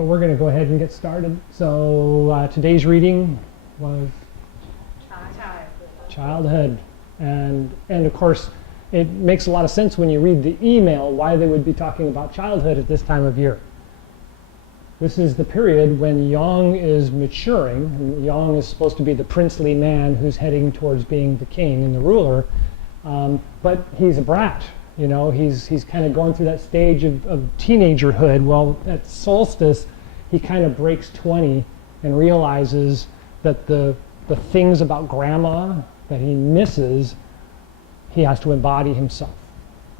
but we're going to go ahead and get started. So today's reading was childhood. And of course, it makes a lot of sense when you read the email why they would be talking about childhood at this time of year. This is the period when Yang is maturing. And Yang is supposed to be the princely man who's heading towards being the king and the ruler. But he's a brat. You know, he's kind of going through that stage of teenagerhood. Well, at solstice, he kind of breaks 20 and realizes that the things about grandma that he misses, he has to embody himself.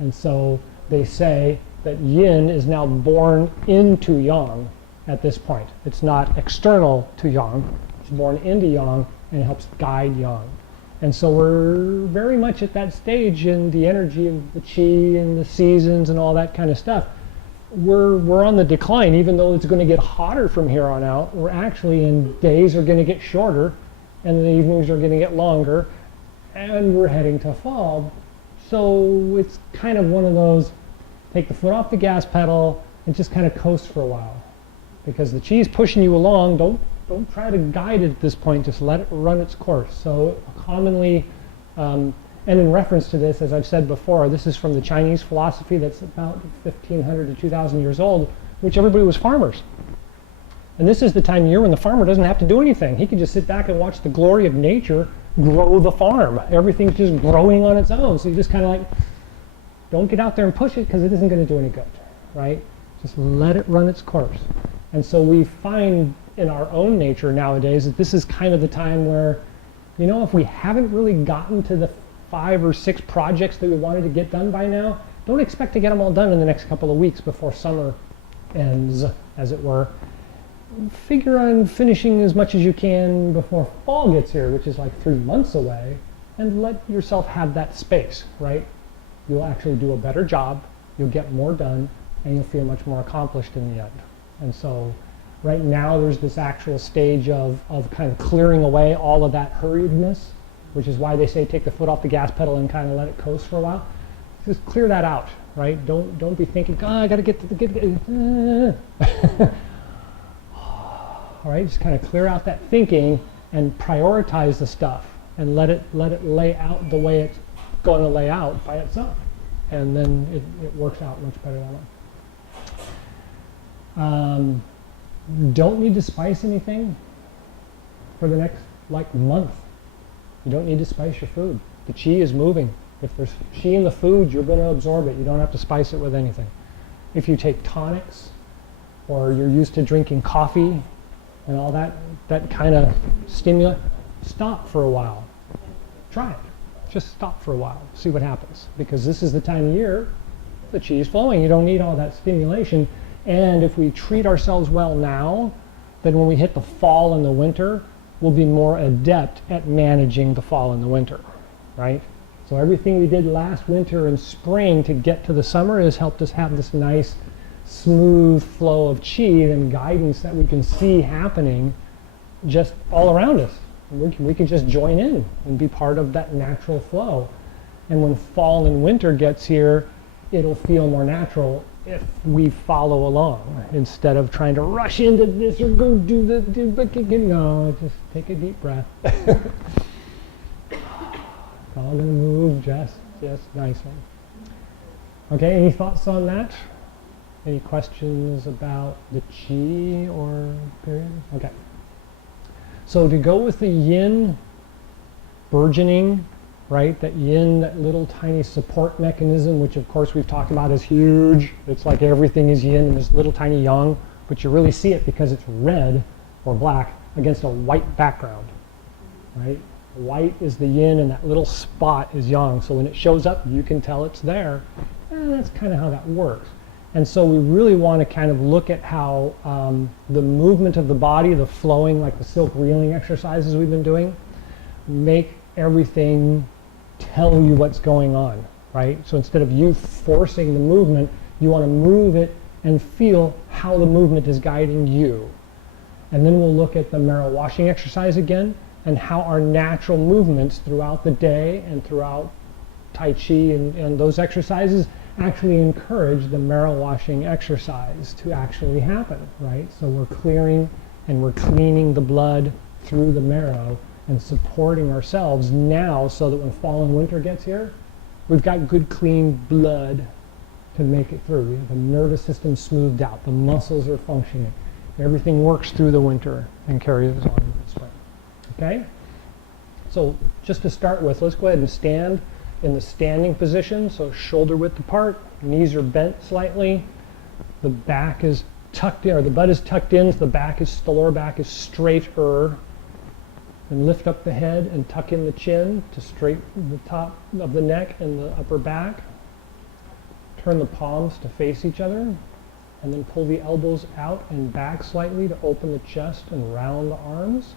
And so they say that yin is now born into yang at this point. It's not external to yang. It's born into yang and it helps guide yang. And so we're very much at that stage in the energy of the chi and the seasons and all that kind of stuff. We're on the decline, even though it's going to get hotter from here on out. We're actually in days are going to get shorter and the evenings are going to get longer and we're heading to fall. So it's kind of one of those, take the foot off the gas pedal and just kind of coast for a while. Because the chi is pushing you along, don't try to guide it at this point, just let it run its course. So commonly, and in reference to this, as I've said before, this is from the Chinese philosophy that's about 1,500 to 2,000 years old, which everybody was farmers. And this is the time of year when the farmer doesn't have to do anything. He can just sit back and watch the glory of nature grow the farm. Everything's just growing on its own. So you just kind of like, don't get out there and push it because it isn't going to do any good, right? Just let it run its course. And so we find in our own nature nowadays that this is kind of the time where, you know, if we haven't really gotten to the 5 or 6 projects that we wanted to get done by now, don't expect to get them all done in the next couple of weeks before summer ends, as it were. Figure on finishing as much as you can before fall gets here, which is like 3 months away, and let yourself have that space, right? You'll actually do a better job, you'll get more done, and you'll feel much more accomplished in the end. And so right now there's this actual stage of kind of clearing away all of that hurriedness, which is why they say take the foot off the gas pedal and kind of let it coast for a while. Just clear that out, right? Don't be thinking, oh, I got to get to the all right, just kind of clear out that thinking and prioritize the stuff and let it lay out the way it's going to lay out by itself. And then it works out much better that way. Don't need to spice anything for the next month. You don't need to spice your food. The chi is moving. If there's chi in the food, you're going to absorb it. You don't have to spice it with anything. If you take tonics or you're used to drinking coffee and all that kind of stimulant, stop for a while. Try it. Just stop for a while. See what happens. Because this is the time of year the chi is flowing. You don't need all that stimulation. And if we treat ourselves well now, then when we hit the fall and the winter, we'll be more adept at managing the fall and the winter, right? So everything we did last winter and spring to get to the summer has helped us have this nice, smooth flow of chi and guidance that we can see happening just all around us. We can just join in and be part of that natural flow. And when fall and winter gets here, it'll feel more natural if we follow along instead of trying to rush into this or go do this. No, just take a deep breath. It's all going to move just nicely. Okay, any thoughts on that? Any questions about the chi or period? Okay. So to go with the yin burgeoning, right? That yin, that little tiny support mechanism, which of course we've talked about is huge. It's like everything is yin and this little tiny yang, but you really see it because it's red or black against a white background, right? White is the yin and that little spot is yang. So when it shows up, you can tell it's there. And that's kind of how that works. And so we really want to kind of look at how the movement of the body, the flowing, like the silk reeling exercises we've been doing, make everything tell you what's going on, right? So instead of you forcing the movement, you want to move it and feel how the movement is guiding you. And then we'll look at the marrow washing exercise again and how our natural movements throughout the day and throughout Tai Chi and those exercises actually encourage the marrow washing exercise to actually happen, right? So we're clearing and we're cleaning the blood through the marrow and supporting ourselves now so that when fall and winter gets here, we've got good clean blood to make it through. We have the nervous system smoothed out, the muscles are functioning, everything works through the winter and carries on in the spring. Okay? So just to start with, let's go ahead and stand in the standing position, so shoulder width apart, knees are bent slightly, the back is tucked in, or the butt is tucked in, so the lower back is straighter. And lift up the head and tuck in the chin to straighten the top of the neck and the upper back. Turn the palms to face each other, and then pull the elbows out and back slightly to open the chest and round the arms.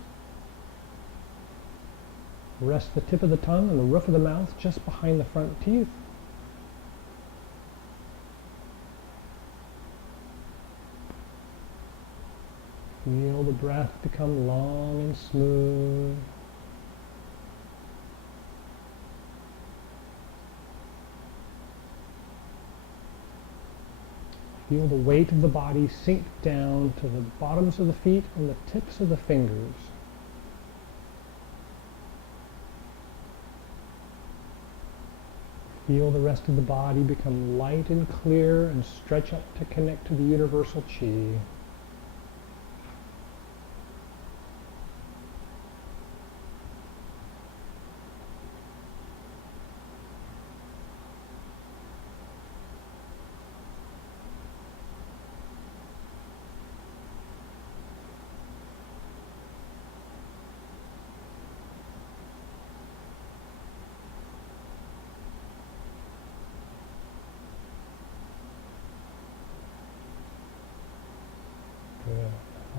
Rest the tip of the tongue and the roof of the mouth just behind the front teeth. Feel the breath become long and smooth. Feel the weight of the body sink down to the bottoms of the feet and the tips of the fingers. Feel the rest of the body become light and clear and stretch up to connect to the universal chi.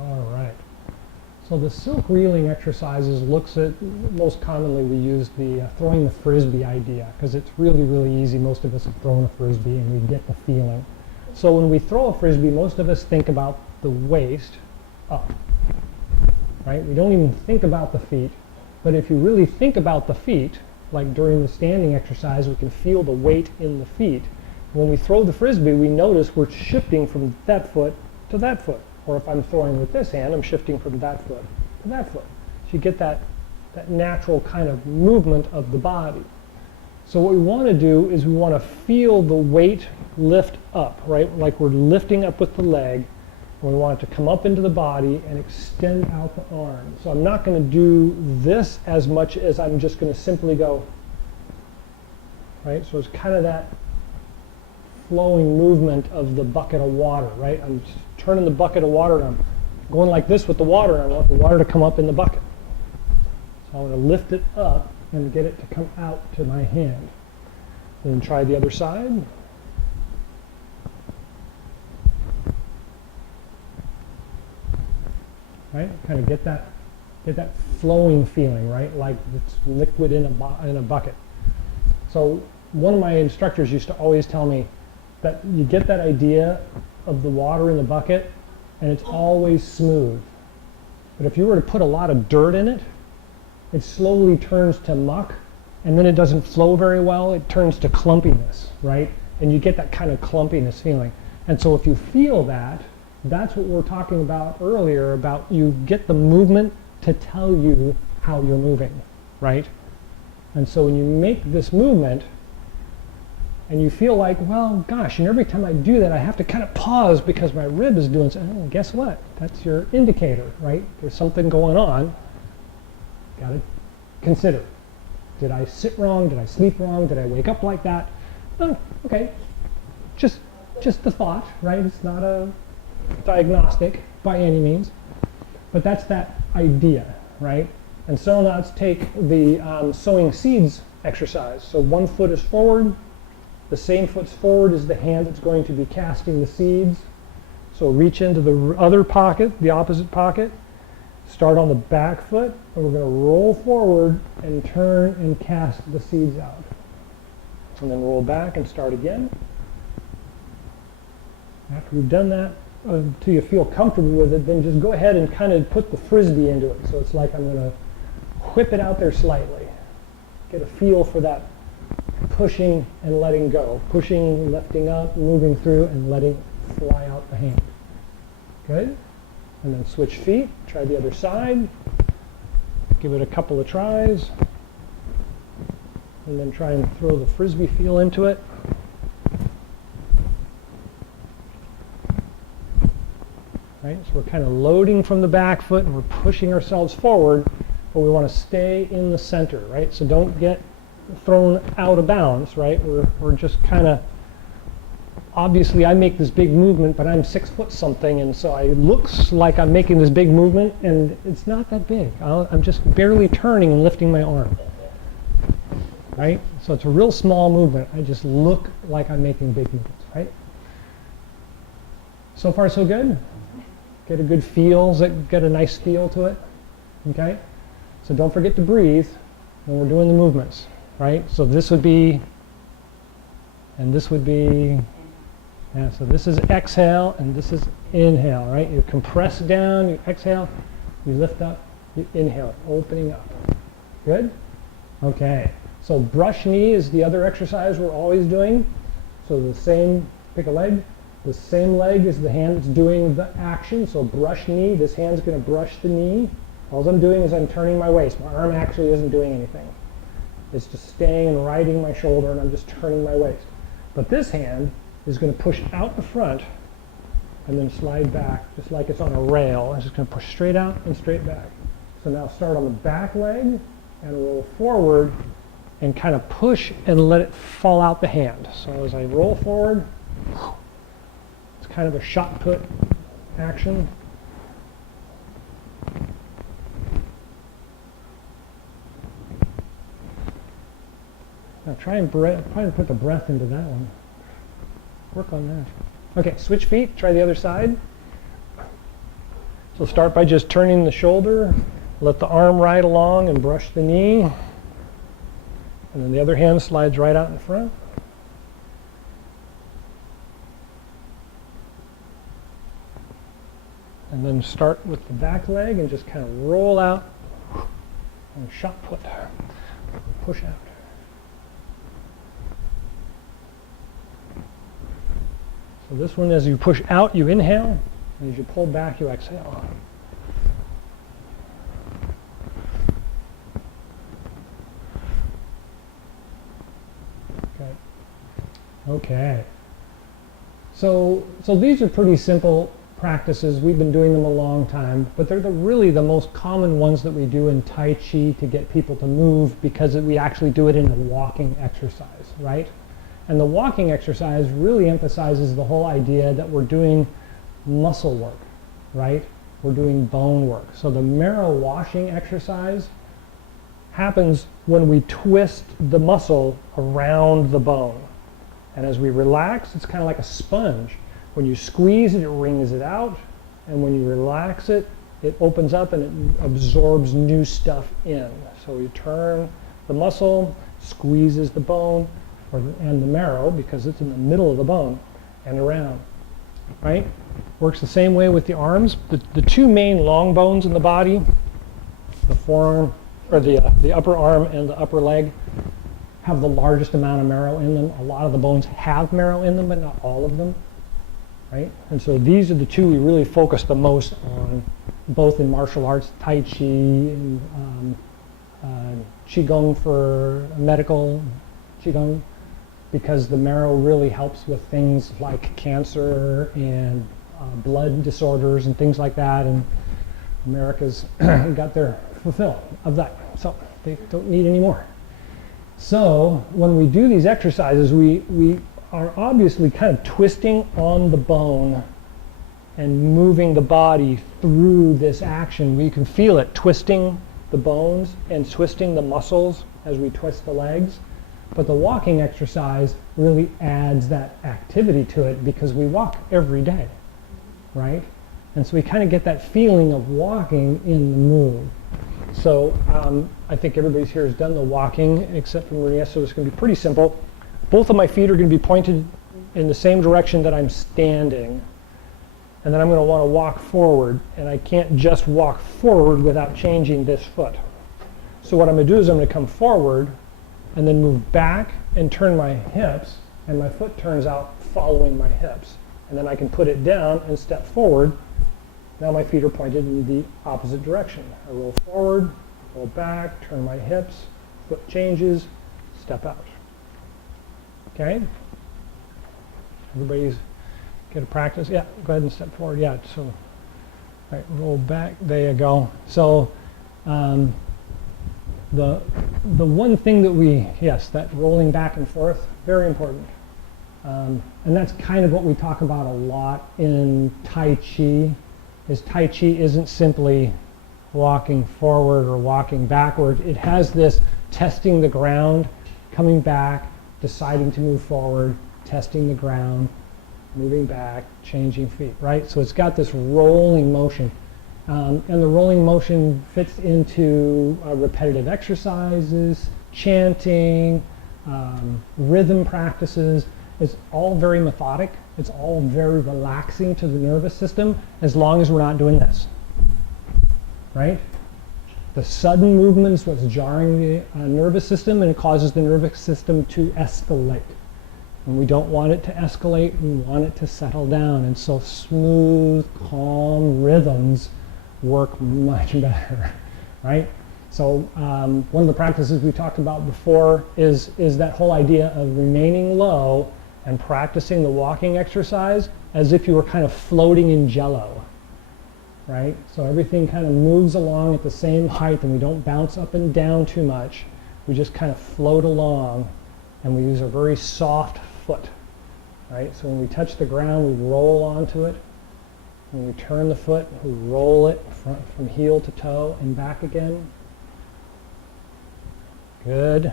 All right. So the silk reeling exercises looks at, most commonly we use the throwing the frisbee idea, because it's really, really easy. Most of us have thrown a frisbee and we get the feeling. So when we throw a frisbee, most of us think about the waist up, right? We don't even think about the feet. But if you really think about the feet, like during the standing exercise, we can feel the weight in the feet. When we throw the frisbee, we notice we're shifting from that foot to that foot. Or if I'm throwing with this hand, I'm shifting from that foot to that foot. So you get that natural kind of movement of the body. So what we want to do is we want to feel the weight lift up, right? Like we're lifting up with the leg. And we want it to come up into the body and extend out the arm. So I'm not going to do this as much as I'm just going to simply go, right? So it's kind of that flowing movement of the bucket of water, right? I'm just turning the bucket of water and I'm going like this with the water, and I want the water to come up in the bucket. So I want to lift it up and get it to come out to my hand. Then try the other side. Right? Kind of get that flowing feeling, right? Like it's liquid in a bucket. So one of my instructors used to always tell me that you get that idea of the water in the bucket and it's always smooth. But if you were to put a lot of dirt in it, it slowly turns to muck, and then it doesn't flow very well. It turns to clumpiness, right? And you get that kind of clumpiness feeling. And so if you feel that, that's what we're talking about earlier, about you get the movement to tell you how you're moving, right? And so when you make this movement, and you feel like, well, gosh, and every time I do that, I have to kind of pause because my rib is doing something. Oh, guess what? That's your indicator, right? There's something going on. Got to consider. Did I sit wrong? Did I sleep wrong? Did I wake up like that? Oh, okay. Just the thought, right? It's not a diagnostic by any means, but that's that idea, right? And so now let's take the sowing seeds exercise. So one foot is forward. The same foot's forward as the hand that's going to be casting the seeds. So reach into the other pocket, the opposite pocket. Start on the back foot, and we're going to roll forward and turn and cast the seeds out. And then roll back and start again. After we've done that, until you feel comfortable with it, then just go ahead and kind of put the frisbee into it. So it's like I'm going to whip it out there slightly. Get a feel for that pushing and letting go. Pushing, lifting up, moving through, and letting fly out the hand. Good? And then switch feet. Try the other side. Give it a couple of tries. And then try and throw the frisbee feel into it. Right? So we're kind of loading from the back foot and we're pushing ourselves forward, but we want to stay in the center, right? So don't get thrown out of bounds, right? We're just kind of, obviously I make this big movement, but I'm 6 foot something, and so it looks like I'm making this big movement, and it's not that big. I'm just barely turning and lifting my arm, right? So it's a real small movement. I just look like I'm making big movements, right? So far so good? Get a good feel, get a nice feel to it, okay? So don't forget to breathe when we're doing the movements, right? So this would be, and this would be, yeah, so this is exhale and this is inhale, right? You compress down, you exhale, you lift up, you inhale, opening up. Good? Okay. So brush knee is the other exercise we're always doing. So the same, pick a leg. The same leg is the hand that's doing the action. So brush knee, this hand's going to brush the knee. All I'm doing is I'm turning my waist. My arm actually isn't doing anything. It's just staying and riding my shoulder, and I'm just turning my waist. But this hand is going to push out the front and then slide back, just like it's on a rail. It's just going to push straight out and straight back. So now start on the back leg and roll forward and kind of push and let it fall out the hand. So as I roll forward, kind of a shot put action. Now try and put the breath into that one. Work on that. Okay, switch feet, try the other side. So start by just turning the shoulder, let the arm ride along and brush the knee. And then the other hand slides right out in front. And then start with the back leg and just kind of roll out and shot put, push out. So this one, as you push out, you inhale, and as you pull back, you exhale. Okay. Okay. So these are pretty simple practices. We've been doing them a long time, but they're really the most common ones that we do in Tai Chi to get people to move, because we actually do it in a walking exercise, right? And the walking exercise really emphasizes the whole idea that we're doing muscle work, right? We're doing bone work. So the marrow washing exercise happens when we twist the muscle around the bone. And as we relax, it's kind of like a sponge. When you squeeze it, it wrings it out, and when you relax it, it opens up and it absorbs new stuff in. So you turn the muscle, squeezes the bone, and the marrow, because it's in the middle of the bone, and around, right? Works the same way with the arms. The two main long bones in the body, the forearm, or the upper arm and the upper leg, have the largest amount of marrow in them. A lot of the bones have marrow in them, but not all of them. Right? And so these are the two we really focus the most on, both in martial arts, Tai Chi, and Chi Gung for medical, Chi Gung, because the marrow really helps with things like cancer and blood disorders and things like that, and America's got their fulfill of that, so they don't need any more. So when we do these exercises, we are obviously kind of twisting on the bone and moving the body through this action. We can feel it twisting the bones and twisting the muscles as we twist the legs. But the walking exercise really adds that activity to it, because we walk every day, right? And so we kind of get that feeling of walking in the move. So I think everybody here has done the walking except for Maria, so it's going to be pretty simple. Both of my feet are going to be pointed in the same direction that I'm standing. And then I'm going to want to walk forward, and I can't just walk forward without changing this foot. So what I'm going to do is I'm going to come forward, and then move back and turn my hips, and my foot turns out following my hips. And then I can put it down and step forward. Now my feet are pointed in the opposite direction. I roll forward, roll back, turn my hips, foot changes, step out. Okay? Everybody's get a practice? Yeah, go ahead and step forward. Yeah, so, all right, roll back. There you go. So, the one thing that yes, that rolling back and forth, very important. And that's kind of what we talk about a lot in Tai Chi, is Tai Chi isn't simply walking forward or walking backward. It has this testing the ground, coming back, deciding to move forward, testing the ground, moving back, changing feet, right? So it's got this rolling motion. And the rolling motion fits into repetitive exercises, chanting, rhythm practices. It's all very methodic. It's all very relaxing to the nervous system, as long as we're not doing this, right? The sudden movement is what's jarring the nervous system, and it causes the nervous system to escalate. And we don't want it to escalate, we want it to settle down. And so smooth, calm rhythms work much better, right? So one of the practices we talked about before is that whole idea of remaining low and practicing the walking exercise as if you were kind of floating in jello, right? So everything kind of moves along at the same height, and we don't bounce up and down too much. We just kind of float along, and we use a very soft foot, right? So when we touch the ground, we roll onto it. When we turn the foot, we roll it from heel to toe and back again. Good.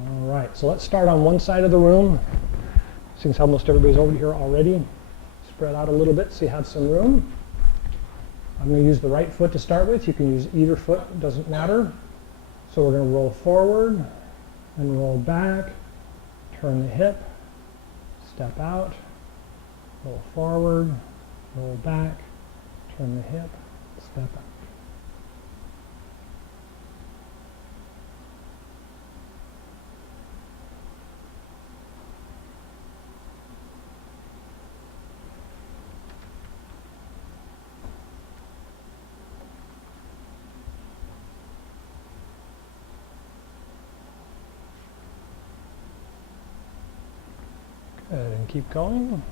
All right, so let's start on one side of the room. Since almost everybody's over here already, spread out a little bit so you have some room. I'm going to use the right foot to start with. You can use either foot, it doesn't matter. So we're going to roll forward and roll back, turn the hip, step out, roll forward, roll back, turn the hip, step out. Good, and keep going.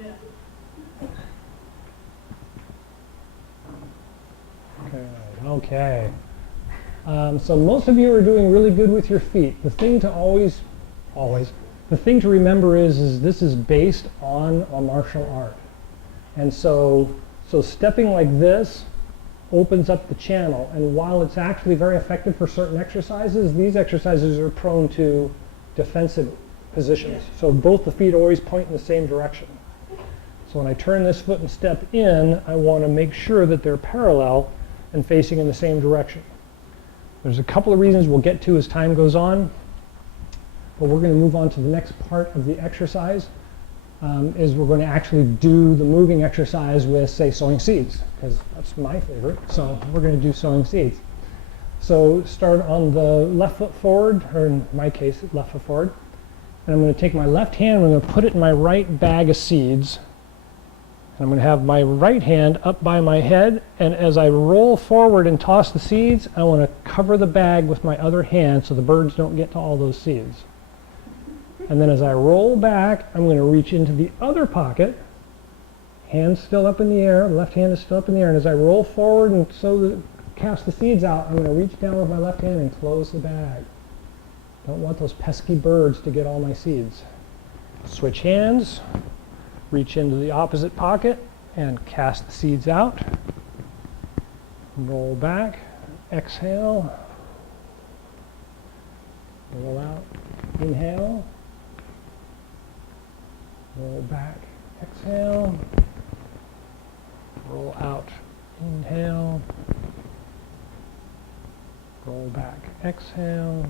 Yeah. Okay. So most of you are doing really good with your feet. The thing to the thing to remember is this is based on a martial art. And so stepping like this opens up the channel, and while it's actually very effective for certain exercises, these exercises are prone to defensive positions. So both the feet always point in the same direction. So when I turn this foot and step in, I want to make sure that they're parallel and facing in the same direction. There's a couple of reasons we'll get to as time goes on, but we're going to move on to the next part of the exercise. Is we're going to actually do the moving exercise with, say, sowing seeds, because that's my favorite. So we're going to do sowing seeds. So start on the left foot forward, or in my case, left foot forward. And I'm going to take my left hand, and I'm going to put it in my right bag of seeds. And I'm going to have my right hand up by my head, and as I roll forward and toss the seeds, I want to cover the bag with my other hand so the birds don't get to all those seeds. And then as I roll back, I'm going to reach into the other pocket, hand still up in the air, left hand is still up in the air, and as I roll forward and cast the seeds out, I'm going to reach down with my left hand and close the bag. Don't want those pesky birds to get all my seeds. Switch hands, reach into the opposite pocket, and cast the seeds out. Roll back, exhale, roll out, inhale. Roll back, exhale, roll out, inhale, roll back, exhale,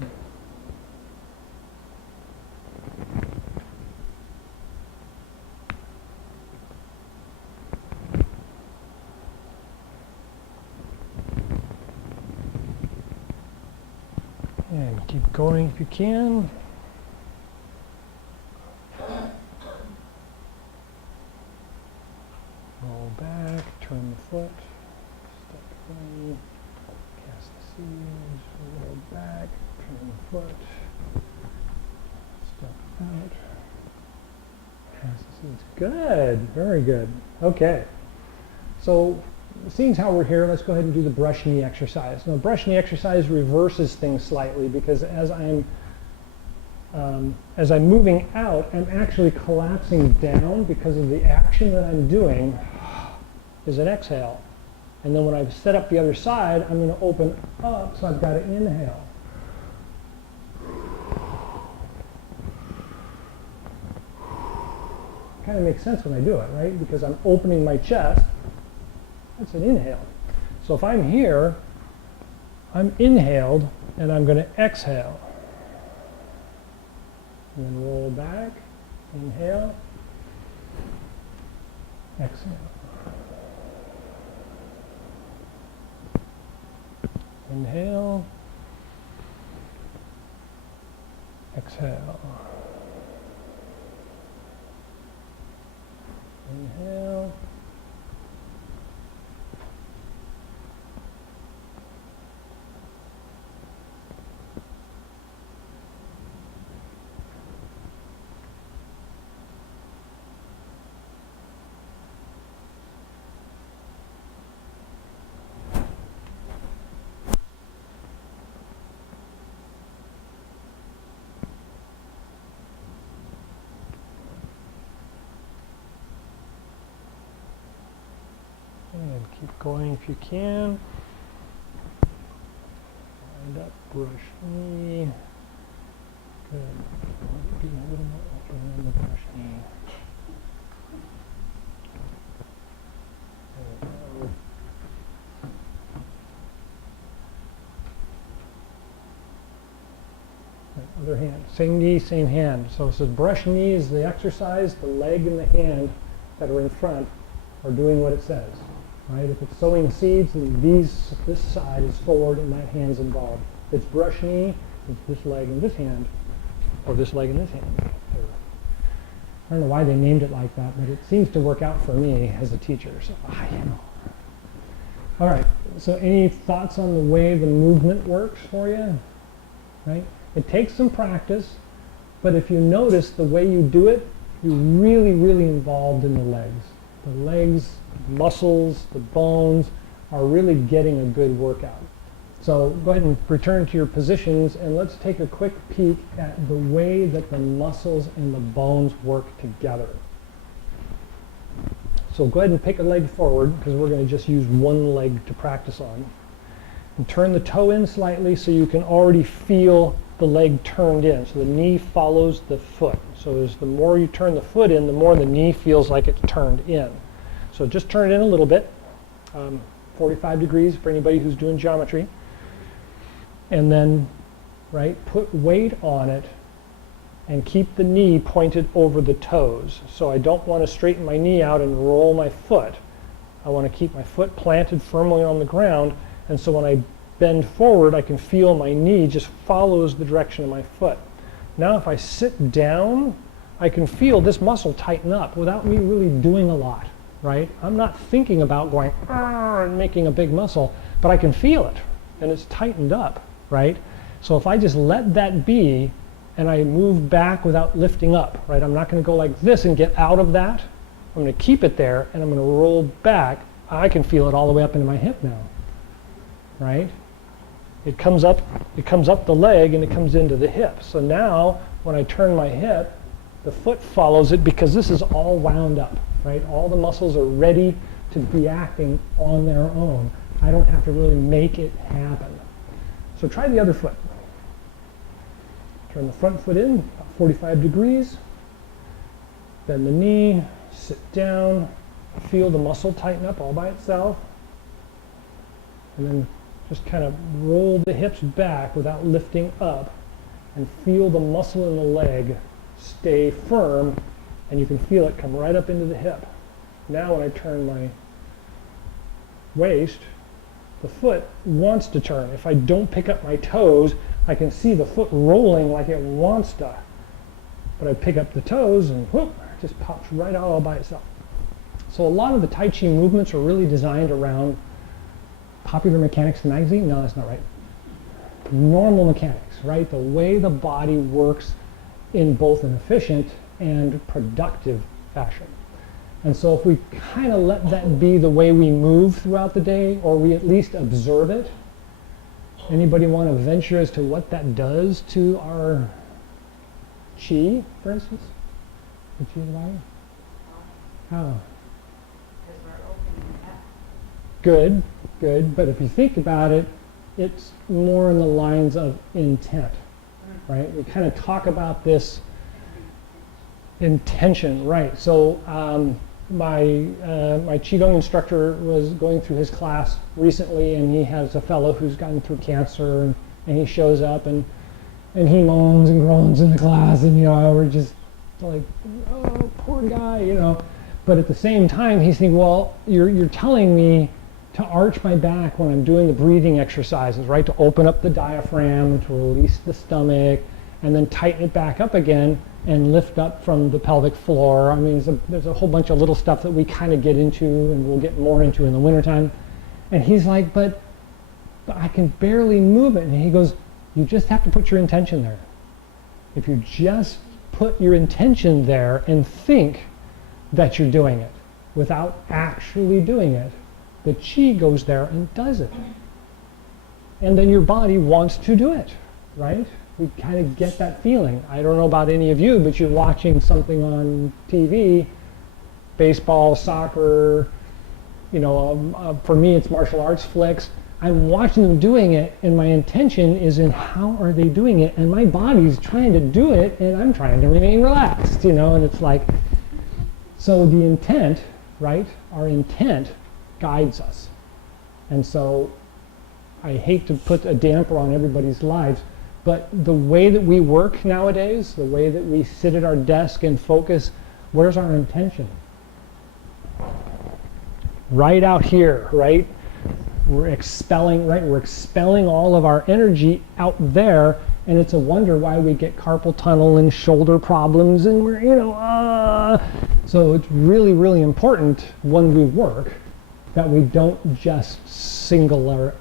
And keep going if you can. Roll back, turn the foot, step in, cast the seeds, roll back, turn the foot, step out, cast the seeds. Good, very good. Okay, so seeing how we're here, let's go ahead and do the brush knee exercise. Now, brush knee exercise reverses things slightly because as I'm moving out, I'm actually collapsing down because of the action that I'm doing is an exhale. And then when I've set up the other side, I'm going to open up, so I've got to inhale. Kind of makes sense when I do it, right? Because I'm opening my chest. That's an inhale. So if I'm here, I'm inhaled, and I'm going to exhale. And then roll back, inhale, exhale. Inhale, exhale. Inhale. And keep going if you can. Wind up, brush knee. Good. Be a little more open on the brush knee. There we go. Other hand. Same knee, same hand. So it says brush knee is the exercise. The leg and the hand that are in front are doing what it says. Right? If it's sowing seeds, then this side is forward and that hand's involved. If it's brush knee, it's this leg and this hand, or this leg and this hand. I don't know why they named it like that, but it seems to work out for me as a teacher. So All right. So any thoughts on the way the movement works for you? Right? It takes some practice, but if you notice the way you do it, you're really, really involved in the legs. The legs, muscles, the bones are really getting a good workout. So go ahead and return to your positions and let's take a quick peek at the way that the muscles and the bones work together. So go ahead and pick a leg forward because we're going to just use one leg to practice on. And turn the toe in slightly so you can already feel the leg turned in. So the knee follows the foot. So as the more you turn the foot in, the more the knee feels like it's turned in. So just turn it in a little bit, 45 degrees for anybody who's doing geometry. And then, right, put weight on it and keep the knee pointed over the toes. So I don't want to straighten my knee out and roll my foot. I want to keep my foot planted firmly on the ground, and so when I bend forward, I can feel my knee just follows the direction of my foot. Now if I sit down, I can feel this muscle tighten up without me really doing a lot, right? I'm not thinking about going and making a big muscle, but I can feel it, and it's tightened up, right? So if I just let that be, and I move back without lifting up, right? I'm not going to go like this and get out of that. I'm going to keep it there, and I'm going to roll back. I can feel it all the way up into my hip now, right? It comes up the leg and it comes into the hip. So now when I turn my hip, the foot follows it because this is all wound up, right? All the muscles are ready to be acting on their own. I don't have to really make it happen. So try the other foot. Turn the front foot in, about 45 degrees. Bend the knee, sit down, feel the muscle tighten up all by itself. And then just kind of roll the hips back without lifting up and feel the muscle in the leg stay firm, and you can feel it come right up into the hip. Now when I turn my waist, the foot wants to turn. If I don't pick up my toes, I can see the foot rolling like it wants to. But I pick up the toes and whoop, it just pops right out all by itself. So a lot of the Tai Chi movements are really designed around Popular Mechanics magazine. No, that's not right. Normal mechanics, right? The way the body works in both an efficient and productive fashion. And so if we kind of let that be the way we move throughout the day, or we at least observe it, anybody want to venture as to what that does to our chi, for instance? The chi of the body? How? Because we're opening it up. Good, good. But if you think about it, it's more in the lines of intent, right? We kind of talk about this intention, right? So my Chi Gung instructor was going through his class recently, and he has a fellow who's gotten through cancer, and he shows up and he moans and groans in the class, and we're just like, oh, poor guy, But at the same time, he's thinking, well, you're telling me to arch my back when I'm doing the breathing exercises, right? To open up the diaphragm, to release the stomach, and then tighten it back up again and lift up from the pelvic floor. I mean, there's a whole bunch of little stuff that we kind of get into, and we'll get more into in the wintertime. And he's like, but I can barely move it. And he goes, you just have to put your intention there. If you just put your intention there and think that you're doing it without actually doing it, the chi goes there and does it. And then your body wants to do it, right? We kind of get that feeling. I don't know about any of you, but you're watching something on TV, baseball, soccer, for me it's martial arts flicks. I'm watching them doing it, and my intention is in how are they doing it, and my body's trying to do it, and I'm trying to remain relaxed, and it's like, so the intent, right, our intent guides us. And so I hate to put a damper on everybody's lives, but the way that we work nowadays, the way that we sit at our desk and focus, where's our intention? Right out here, right? We're expelling all of our energy out there, and it's a wonder why we get carpal tunnel and shoulder problems, and we're, So it's really, really important when we work that we don't just single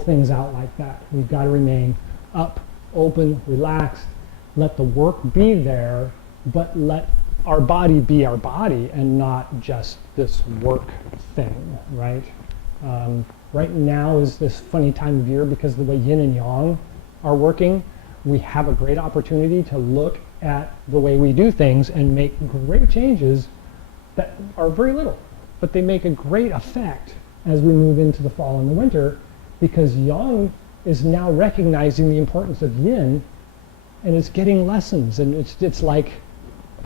things out like that. We've got to remain up, open, relaxed, let the work be there, but let our body be our body and not just this work thing, right? Right now is this funny time of year because the way yin and yang are working. We have a great opportunity to look at the way we do things and make great changes that are very little, but they make a great effect as we move into the fall and the winter, because yang is now recognizing the importance of yin, and it's getting lessons, and it's like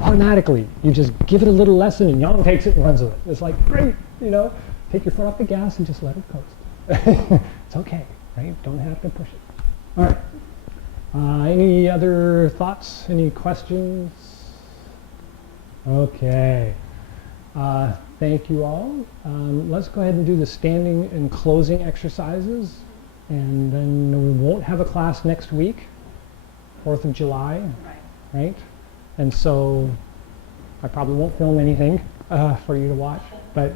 automatically you just give it a little lesson and yang takes it and runs with it. It's like, great, take your foot off the gas and just let it coast. It's okay, right? Don't have to push it. All right. Any other thoughts? Any questions? Okay. Thank you all. Let's go ahead and do the standing and closing exercises, and then we won't have a class next week, 4th of July, right? And so I probably won't film anything for you to watch, but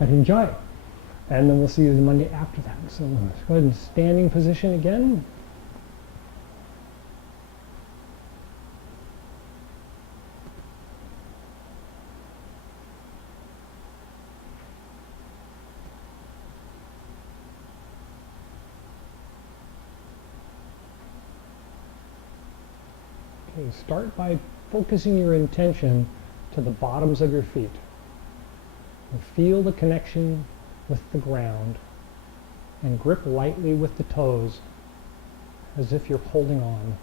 but enjoy. And then we'll see you the Monday after that. So let's go ahead and standing position again. Okay, start by focusing your intention to the bottoms of your feet. And feel the connection with the ground, and grip lightly with the toes as if you're holding on.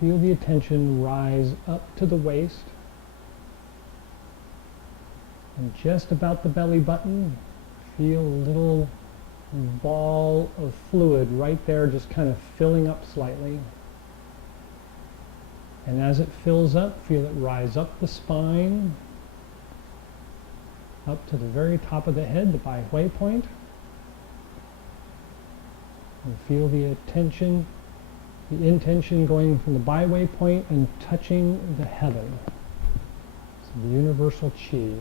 Feel the attention rise up to the waist, and just about the belly button, feel a little ball of fluid right there, just kind of filling up slightly. And as it fills up, feel it rise up the spine, up to the very top of the head, the Bai Hui point, And feel the intention going from the byway point and touching the heaven. So the universal chi.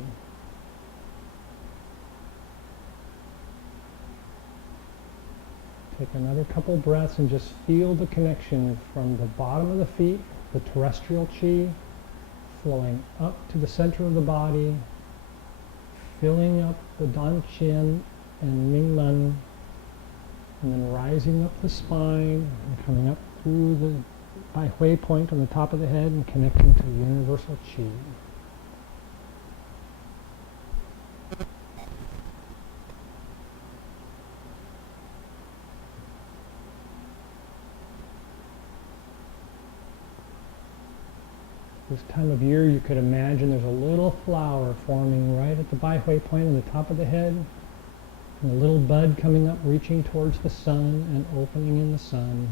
Take another couple breaths and just feel the connection from the bottom of the feet, the terrestrial chi, flowing up to the center of the body, filling up the Dan Qian and Ming Men, and then rising up the spine and coming up through the Bai Hui point on the top of the head and connecting to the universal chi. This time of year, you could imagine there's a little flower forming right at the Bai Hui point on the top of the head, and a little bud coming up, reaching towards the sun and opening in the sun.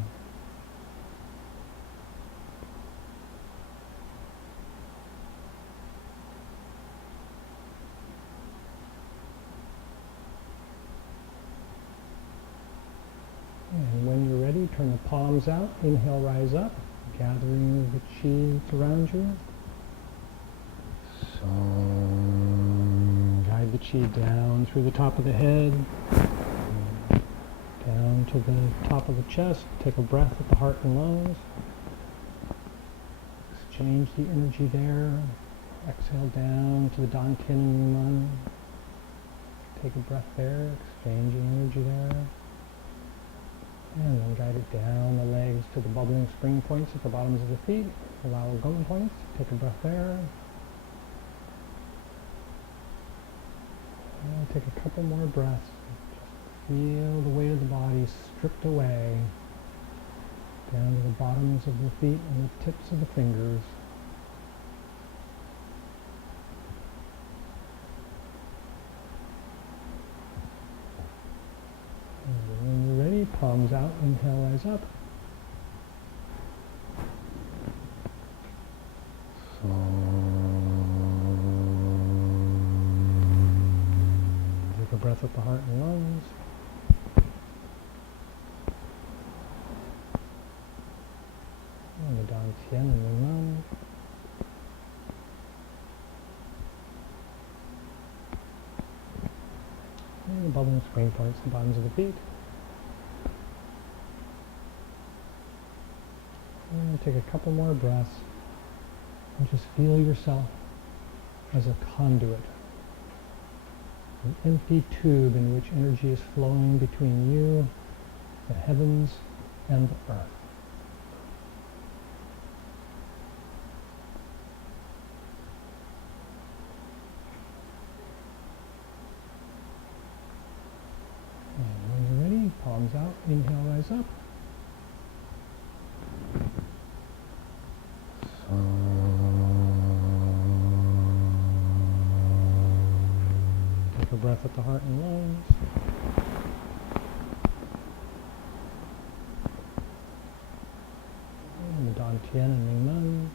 And when you're ready, turn the palms out, inhale, rise up, gathering the chi that's around you. Guide the chi down through the top of the head, down to the top of the chest. Take a breath at the heart and lungs. Exchange the energy there. Exhale down to the Dan Tian and Mun. Take a breath there, exchanging energy there. And then guide it down the legs to the bubbling spring points at the bottoms of the feet. Allow gum points. Take a breath there. And take a couple more breaths. Just feel the weight of the body stripped away down to the bottoms of the feet and the tips of the fingers. And when you're ready, palms out, inhale, rise up. Take a breath at the heart and lungs. And the Dan Tian and the Mun. And the bubbling spring points, the bottoms of the feet. And take a couple more breaths and just feel yourself as a conduit, an empty tube in which energy is flowing between you, the heavens, and the earth. And when you're ready, palms out, inhale, rise up. Take a breath at the heart and lungs. And the Dan Tian and Ming Men.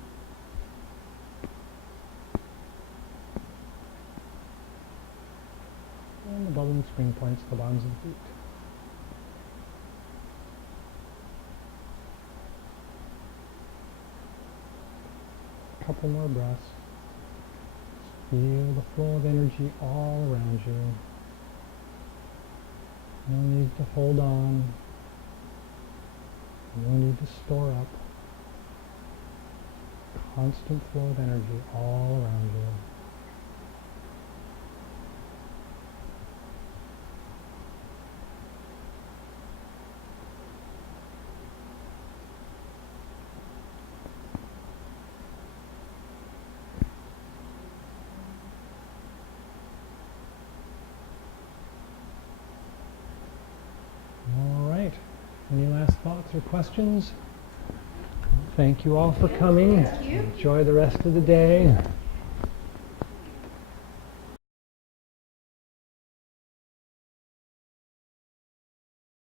And the bubbling spring points at the bottoms of the feet. Couple more breaths. Feel the flow of energy all around you. No need to hold on. No need to store up. Constant flow of energy all around you. Any last thoughts or questions? Thank you all for coming. Thank you. Enjoy the rest of the day.